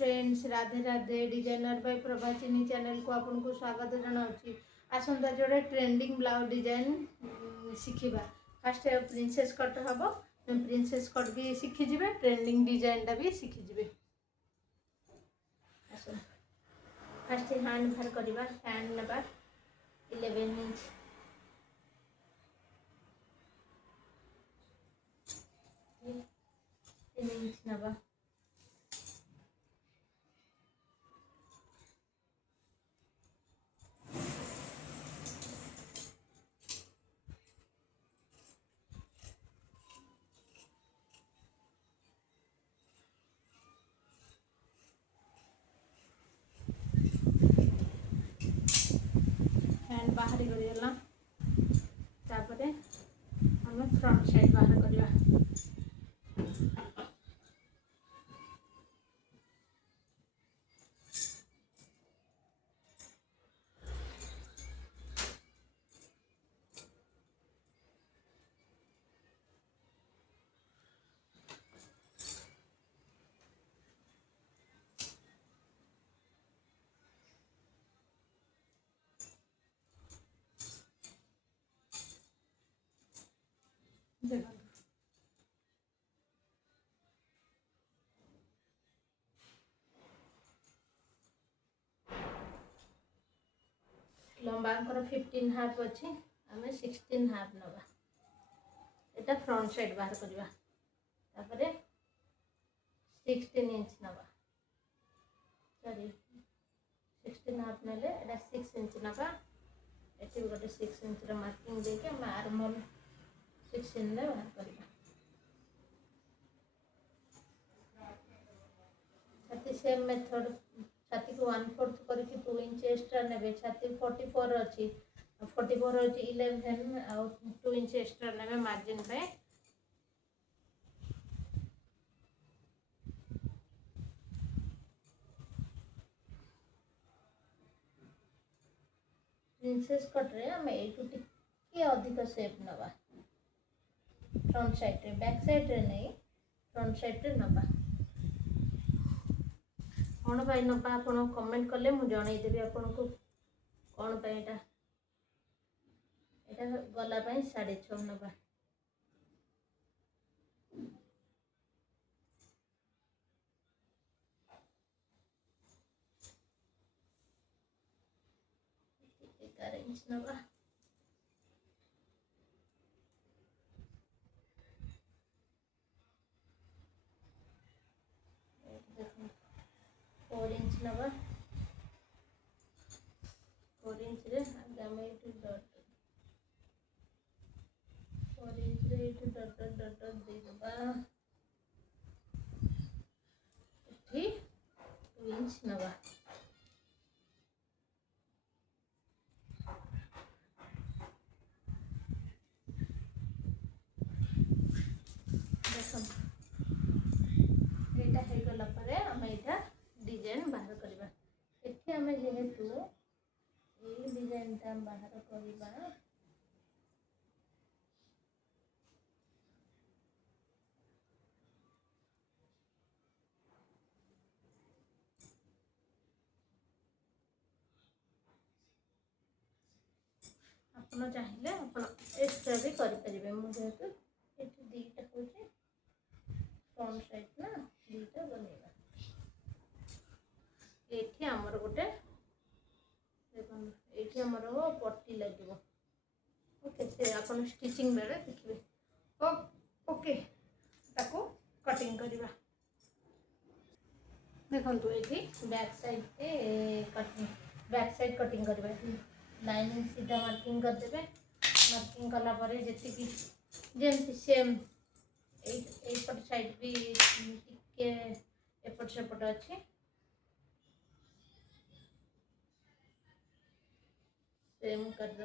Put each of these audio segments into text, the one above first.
Friends, Radhe Radhe. Designer by Prabhachini channel को आपन को स्वागत जनाऊँगी। आसंता जोड़े ट्रेंडिंग ब्लाउज डिजाइन शिखा। फास्ट प्रिंसेस कट हम, प्रिंसेस कट भी शिखिजे, ट्रेंडिंग डिजाइन भी शिखिजे। फास्ट हैंड बाहर करवा, हैंड नवा 11 इंच नवा हैंड बाहर करगला। तापर हम फ्रंट साइड बाहर करवा। देखो लंबा 15 हाफ अच्छी, आम 16 हाफ नवा। एटा फ्रंट साइड बाहर करवा। तापर 16 इंच नवा, सॉरी 16 हाफ ना 6 इंच नवा। ये गोटे 6 इंच मार्किंग देके हम आर्मल 16 बाहर करवा। छाती सेम मेथड, छाती को 1/4 करके 2 इंच एक्स्ट्रा ने। छाती 44 अच्छी, 44 अच्छी 11 आ 2 इंच एक्स्ट्रा ने मार्जिन पे। प्रिंसेस कट रे हम एटू टिके अधिक शेप नवा। फ्रंट साइड रे, बैक साइड रे नहीं, फ्रंट साइड रे नवा। कौन पाई नवा आप कमेंट कले मुझे जनईदेवी आपन को कौन पाई। एटा गला 6.5 नवा। इंच नवा। देखो 4 इंच नवा। 4 इंच रे आगे डट, 4 इंच रे डट डट दे दबा। 2 इंच नवा। देखो यहाँ हो गला पर आम यहाँ डिजाइन बाहर करवा। एठी आम जेहेतु ये डिजाइन टा बाहर करवा, आपन चाहिए आपन एक्स्ट्रा भी करें। मुझे ये दीटा हो फ्रंट साइड ना दीटा बनवा। ये आमर गोटे देखो ये आमर पट्टी लगे। ओके से आपन स्टिचिंग बेले देखिए। ओके ताको कटिंग करवा। देखो ये back side cutting, back side cutting करवा। लाइनिंग सीधा मार्किंग करदे। मार्किंग कलापर जी जमी सेम एपट साइड भी टिके एपट सेपट अच्छी सेम करदे।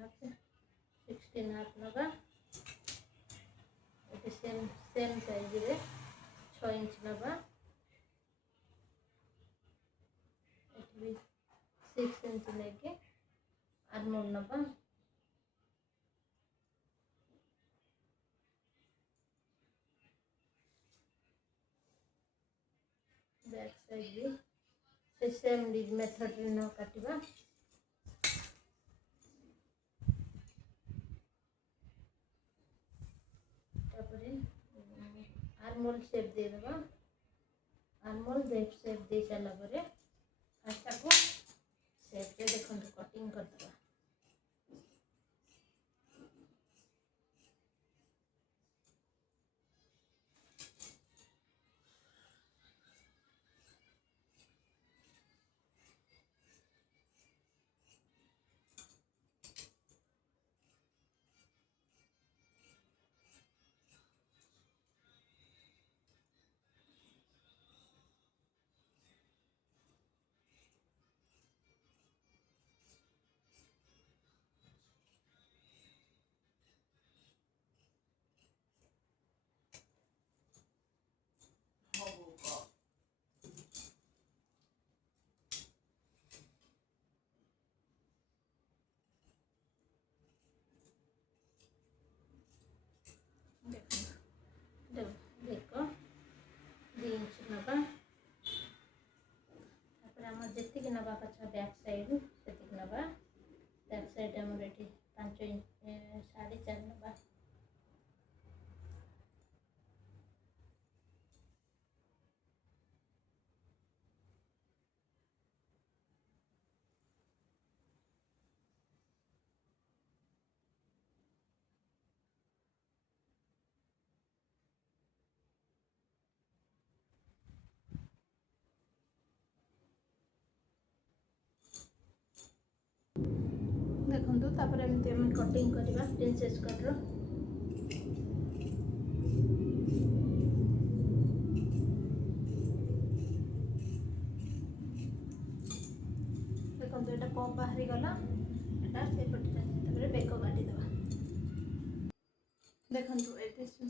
हाफ 16 हाफ नवा। सेम सेम साइज रे 6 इंच नवा। 6 इंच लेके आर्मोल नबा। बैक साइड भी से सेम मेथड रे न काटिबा। आर्मोल शेप दे देबा। आर्मोल शेप दे सारा पर फास्ट को शेप रे देखो कटिंग कर देबा। देखो 2 इंच नबा। जी नवा कथा बैक साइड से नवा। बैक साइड आम 5 इंच 4.5 नबा। देखो तापर एमती हम कटिंग करवा प्रिंसेस कट रो। देखो ये पप बाहरी गला एटा से पटे बेक काटी देबा। देखो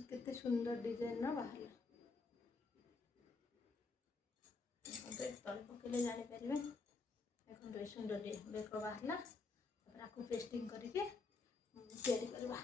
केते सुंदर डिजाइन ना बाहर तले पकेले जानी पारे। देखो सुंदर बेक बाहरला पेस्टिंग करके तैयारी करवा।